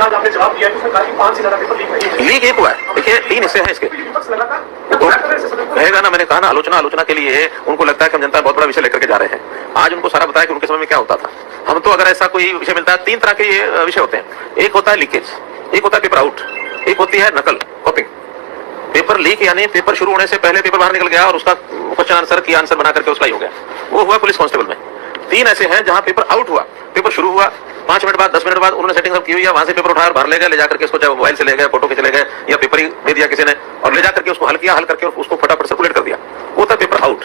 आज आपने जवाब दिया कि सरकार की 5 से ज्यादा पेपर लीक नहीं है। लीक एक हुआ है, देखिए 3 हिस्से हैं इसके। कहेगा ना, मैंने कहा ना, आलोचना के लिए उनको लगता है कि हम जनता बहुत बड़ा विषय लेकर के जा रहे हैं। आज उनको सारा बताया कि उनके समय में क्या होता था। हम तो अगर ऐसा कोई विषय मिलता है, 3 तरह के ये विषय होते हैं। एक होता है लीकेज, एक होता है पेपर आउट, एक होती है नकल, कॉपिंग। पेपर लीक यानी पेपर शुरू होने से पहले पेपर बाहर निकल गया और उसका क्वेश्चन आंसर की आंसर बना करके उसका ही हो गया। वो हुआ पुलिस कांस्टेबल में। 3 ऐसे हैं जहां पेपर आउट हुआ, पेपर शुरू हुआ, 5 मिनट बाद 10 मिनट बाद उन्होंने सेटिंग सब की हुई है, वहां से पेपर उठाया बाहर ले गए, ले जाकर के उसको चाहे मोबाइल से ले गए, फोटो खींच ले गए, या पेपर ही दे दिया किसी ने और ले जाकर के उसको हल किया, हल करके उसको फटाफट सर्कुलेट कर दिया। वो था पेपर आउट।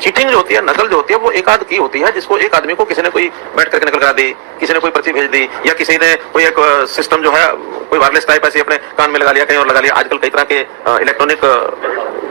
चीटिंग जो होती है, नकल जो होती है, वो एक आध की होती है जिसको एक आदमी को किसी ने कोई बैठ करके नकल करा दी, किसी ने कोई पर्ची भेज दी, या किसी ने कोई एक सिस्टम जो है कोई वायरलेस टाइप ऐसे अपने कान में लगा लिया, कहीं और लगा लिया। आजकल कई तरह के इलेक्ट्रॉनिक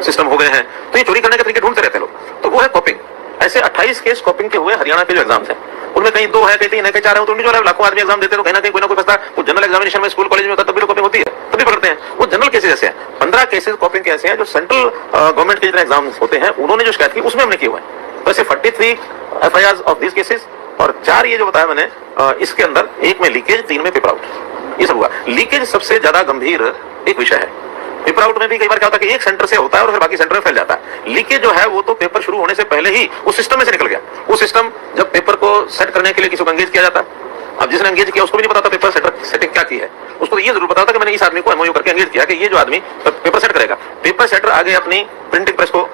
सिस्टम हो गए हैं, तो ये चोरी करने के तरीके ढूंढते रहते हैं लोग। तो वो है कॉपिंग। ऐसे 28 केस कॉपिंग के हुए हरियाणा के जो एग्जाम्स हैं, उनमें कहीं 2 है, कहीं 3 है, कहीं 4 है। तो इंडिविजुअल लाखों आदमी एग्जाम देते हैं, तो कहीं ना कहीं कोई ना कोई फंसता है। वो जनरल एग्जामिनेशन में स्कूल कॉलेज में होता है, तब भी कॉपिंग होती है, तभी पकड़ते हैं। वो जनरल केसेस ऐसे हैं। 15 केसेस कॉपिंग के ऐसे हैं जो सेंट्रल गवर्नमेंट के जितने एग्जाम्स होते हैं उन्होंने जो शिकायत की उसमें हमने किए हुए हैं। तो ऐसे 43 FIRs ऑफ दिस केसेस, और 4 ये जो बताया मैंने, इसके अंदर 1 में लीकेज, 3 में पेपर आउट। ये सब हुआ। लीकेज सबसे ज्यादा गंभीर एक विषय है। पेपर आउट में भी कई बार क्या होता है कि एक सेंटर से होता है और फिर बाकी सेंटर में फैल जाता है। लीकेज जो है वो तो पेपर शुरू होने से पहले ही उस सिस्टम में से निकल गया। वो सिस्टम जब पेपर को सेट करने के लिए किसी को एंगेज किया जाता है, अब जिसने एंगेज किया उसको भी नहीं पता था पेपर सेटिंग क्या की है। उसको तो ये जरूर पता था कि मैंने इस आदमी को MOU करके एंगेज किया कि ये जो आदमी पेपर सेट करेगा। पेपर सेटर आगे अपनी प्रिंटिंग प्रेस को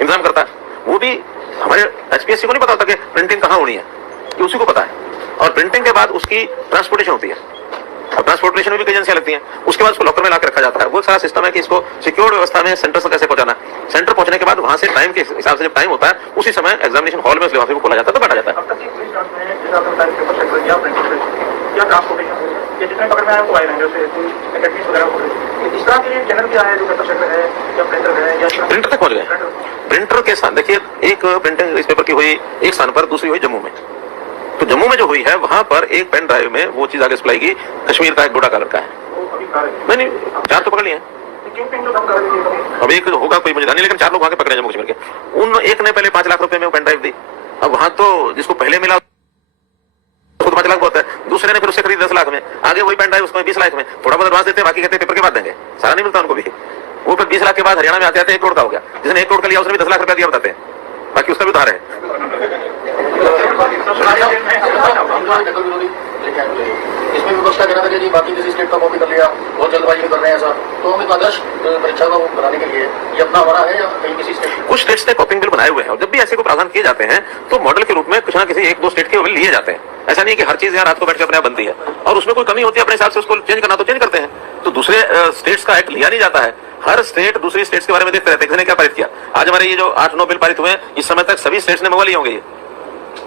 इंतजाम करता है। वो भी हमारे HPSC को नहीं पता होता कि प्रिंटिंग कहाँ होनी है, ये उसी को पता है। और प्रिंटिंग के बाद उसकी ट्रांसपोर्टेशन होती है। अब ट्रांसपोर्टेशन में भी कई एजेंसियां लगती हैं। उसके बाद उसको लॉकर में लाकर रखा जाता है। वो सारा सिस्टम है कि इसको सिक्योर्ड व्यवस्था में सेंटर से कैसे पहुंचाना है। सेंटर पहुंचने के बाद वहां से टाइम के हिसाब से जब टाइम होता है उसी समय एग्जामिनेशन हॉल में उस लिफाफे को खोला जाता है, तो काटा जाता है। प्रिंटर तक पहुंच गए। प्रिंटर के साथ देखिए, एक प्रिंटिंग इस पेपर की हुई एक स्थान पर, दूसरी हुई जम्मू में। तो जम्मू में जो हुई है वहां पर एक पेन ड्राइव में वो चीज आगे सप्लाई की, कश्मीर का एक डोडा का लड़का है। नहीं 4 तो पकड़ लिए। अब एक होगा कोई मुझे नहीं, लेकिन 4 लोग वहां के पकड़े जम्मू कश्मीर के। उन एक ने पहले 5 लाख रुपए में वो पेन ड्राइव दी। अब वहां तो जिसको पहले मिला उसको 5 लाख बहुत है, दूसरे ने फिर उससे खरीदी 10 लाख में, आगे वही पेन ड्राइव उसको 20 लाख में। थोड़ा बहुत एडवांस देते हैं, बाकी कहते हैं पेपर के बाद देंगे, सारा नहीं मिलता उनको भी। वो फिर 20 लाख के बाद हरियाणा में आते आते 1 करोड़ का हो गया। जिसने 1 करोड़ का लिया उसने भी 10 लाख रुपया दिया बताते हैं, बाकी उसका भी उधार है। इसमें विपक्ष का कहना था कि बाकी किसी स्टेट का कॉपी कर लिया, बहुत जल्दबाजी में कर रहे हैं ऐसा। तो हम एक आदर्श परीक्षा को कराने के लिए ये अपना हमारा है या कहीं किसी स्टेट? कुछ स्टेट्स ने कॉपिंग बिल बनाए हुए हैं, और जब भी ऐसे को प्रावधान किए जाते हैं तो मॉडल के रूप में कुछ ना किसी 1-2 स्टेट के बिल लिए जाते हैं। ऐसा नहीं कि हर चीज यहाँ रात को बैठ के अपने आप बनती है, और उसमें कोई कमी होती है अपने हिसाब से उसको चेंज करना तो चेंज करते हैं। तो दूसरे स्टेट्स का एक्ट लिया नहीं जाता है। हर स्टेट दूसरी स्टेट्स के बारे में देखते रहते हैं किसने क्या पारित किया। आज हमारे ये जो 8-9 बिल पारित हुए हैं, इस समय तक सभी स्टेट्स ने मंगवा लिए होंगे।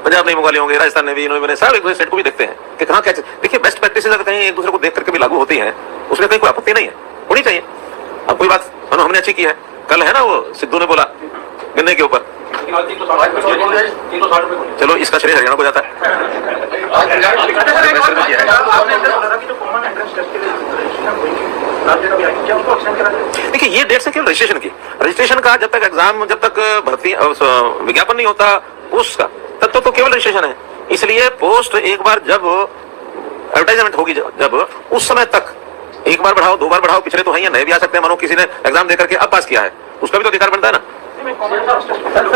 पंजाब नहीं मंगा लिए होंगे, राजस्थान ने भी, इन्होंने सब एक दूसरे स्टेट को भी देखते हैं कि कहाँ क्या। देखिए, बेस्ट प्रैक्टिसेस अगर कहीं एक दूसरे को देख करके भी लागू होती हैं, उसमें कहीं कोई आपत्ति नहीं है, होनी चाहिए। अब कोई बात हमने अच्छी की है, कल है ना वो सिद्धू ने बोला गन्ने के ऊपर, चलो इसका श्रेय हरियाणा को जाता है। देखिए, ये डेट से केवल रजिस्ट्रेशन की, रजिस्ट्रेशन का जब तक एग्जाम, जब तक भर्ती विज्ञापन नहीं होता उसका, तब तो केवल रजिस्ट्रेशन है। इसलिए पोस्ट एक बार जब एडवर्टाइजमेंट होगी, जब उस समय तक 1 बार बढ़ाओ, 2 बार बढ़ाओ, पिछले तो है या नए भी आ सकते हैं। मानो किसी ने एग्जाम देकर के अब पास किया है, उसका भी तो अधिकार बनता है ना।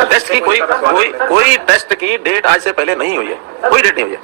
टेस्ट की कोई टेस्ट की डेट आज से पहले नहीं हुई है, कोई डेट नहीं हुई है।